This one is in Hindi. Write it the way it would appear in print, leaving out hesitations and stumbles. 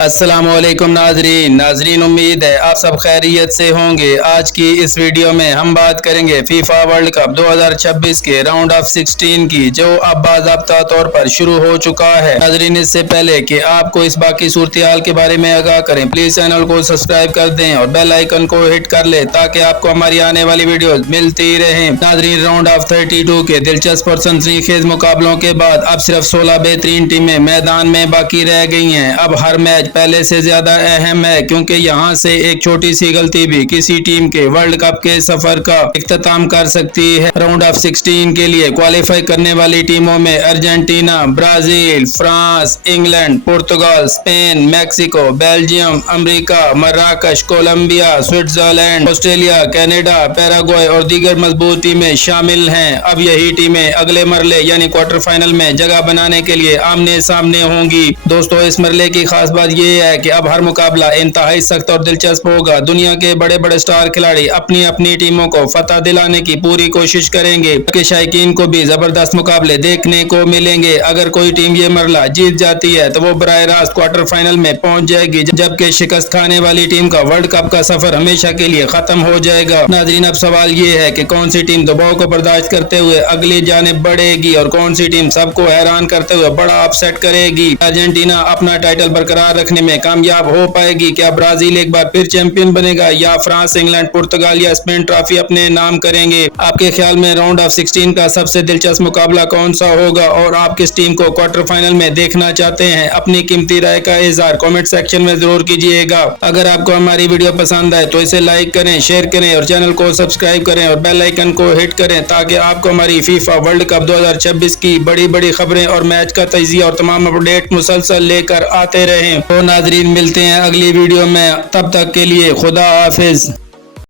अस्सलामुअलैकुम नाजरीन, उम्मीद है आप सब खैरियत से होंगे। आज की इस वीडियो में हम बात करेंगे फीफा वर्ल्ड कप 2026 के राउंड ऑफ 16 की, जो अब बाज़ाब्ता तौर पर शुरू हो चुका है। नाजरीन, इससे पहले कि आपको इस बाकी सूरत के बारे में आगाह करें, प्लीज चैनल को सब्सक्राइब कर दें और बेल आइकन को हिट कर ले ताकि आपको हमारी आने वाली वीडियो मिलती रहे। नाजरीन, राउंड ऑफ 32 के दिलचस्प और सनसनीखेज मुकाबलों के बाद अब सिर्फ 16 बेहतरीन टीमें मैदान में बाकी रह गई हैं। अब हर मैच पहले से ज्यादा अहम है, क्योंकि यहां से एक छोटी सी गलती भी किसी टीम के वर्ल्ड कप के सफर का इख्तिताम कर सकती है। राउंड ऑफ 16 के लिए क्वालिफाई करने वाली टीमों में अर्जेंटीना, ब्राजील, फ्रांस, इंग्लैंड, पुर्तगाल, स्पेन, मैक्सिको, बेल्जियम, अमेरिका, मराकश, Colombia, Switzerland, Australia, Canada, Paraguay और दीगर मजबूत टीमें शामिल हैं। अब यही टीमें अगले मरले यानी क्वार्टर फाइनल में जगह बनाने के लिए आमने सामने होंगी। दोस्तों, इस मरले की खास बात ये है कि अब हर मुकाबला इंतहाई सख्त और दिलचस्प होगा। दुनिया के बड़े बड़े स्टार खिलाड़ी अपनी अपनी टीमों को फतह दिलाने की पूरी कोशिश करेंगे कि शायकीन को भी जबरदस्त मुकाबले देखने को मिलेंगे। अगर कोई टीम ये मरला जीत जाती है तो वो बराह रास्त क्वार्टर फाइनल में पहुंच जाएगी, जबकि शिकस्त खाने वाली टीम का वर्ल्ड कप का सफर हमेशा के लिए खत्म हो जाएगा। नाज़रीन, अब सवाल ये है कि कौन सी टीम दबाव को बर्दाश्त करते हुए अगली जानिब बढ़ेगी और कौन सी टीम सबको हैरान करते हुए बड़ा अपसेट करेगी। अर्जेंटीना अपना टाइटल बरकरार रखने में कामयाब हो पाएगी? क्या ब्राजील एक बार फिर चैंपियन बनेगा या फ्रांस, इंग्लैंड, पुर्तगाल या स्पेन ट्रॉफी अपने नाम करेंगे? आपके ख्याल में राउंड ऑफ 16 का सबसे दिलचस्प मुकाबला कौन सा होगा और आप किस टीम को क्वार्टर फाइनल में देखना चाहते हैं? अपनी कीमती राय का इजहार कमेंट सेक्शन में जरूर कीजिएगा। अगर आपको हमारी वीडियो पसंद आए तो इसे लाइक करें, शेयर करें और चैनल को सब्सक्राइब करें और बेल आइकन को हिट करें ताकि आपको हमारी फीफा वर्ल्ड कप 2026 की बड़ी बड़ी खबरें और मैच का तजिया और तमाम अपडेट मुसलसल लेकर आते रहें। तो नाजरीन, मिलते हैं अगली वीडियो में, तब तक के लिए खुदा हाफिज।